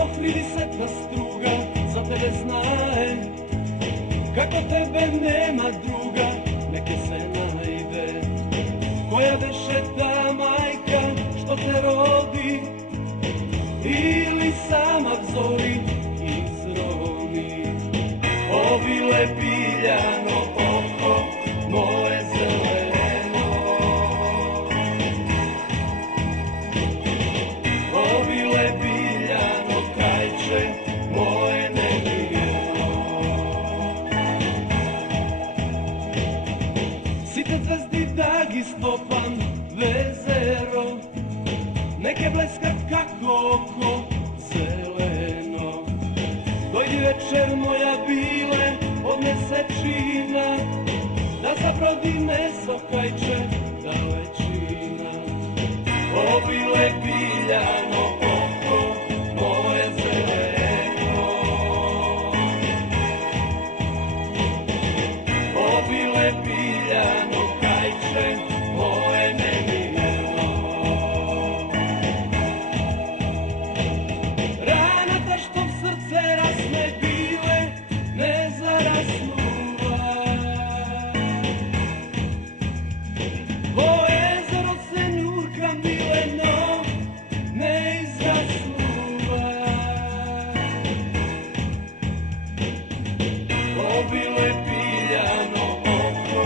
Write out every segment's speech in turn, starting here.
30 struga za tebe znaje, kako tebe nema druga, neke se najde. Koja beše ta majka što te rodi, ili sama vzori izroni. Ovile piljano oko moje zeleno, ovile piljano kajče moje nevijeno. Site zvezdi dagi stopan vezero, neke bleska kako oko zeleno. Dojdi večer moja bile od mesečina, da zabrodi meso kajče dalečina. Ovile piljano oko moje zeleno, ovile piljano kajče moje nevijeno. Rana ta što v srce rasne bile ne zarasnuva. Po jezero se njurka mileno ne izrasnuva. Ovile piljano oko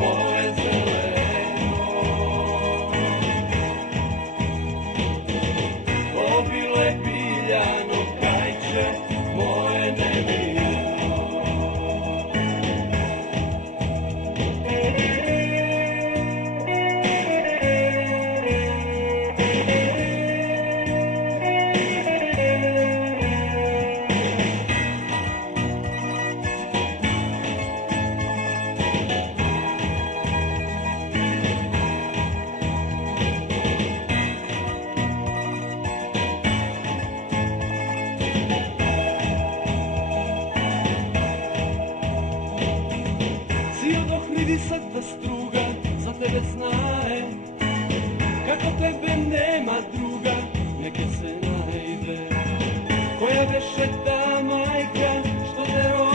moje zeleno, ovile piljano kajče moje nevijeno. Cijelo 30 struga za tebe znaje, kako tebe nema druga, neke se najde. Koja beše ta majka što te rodi,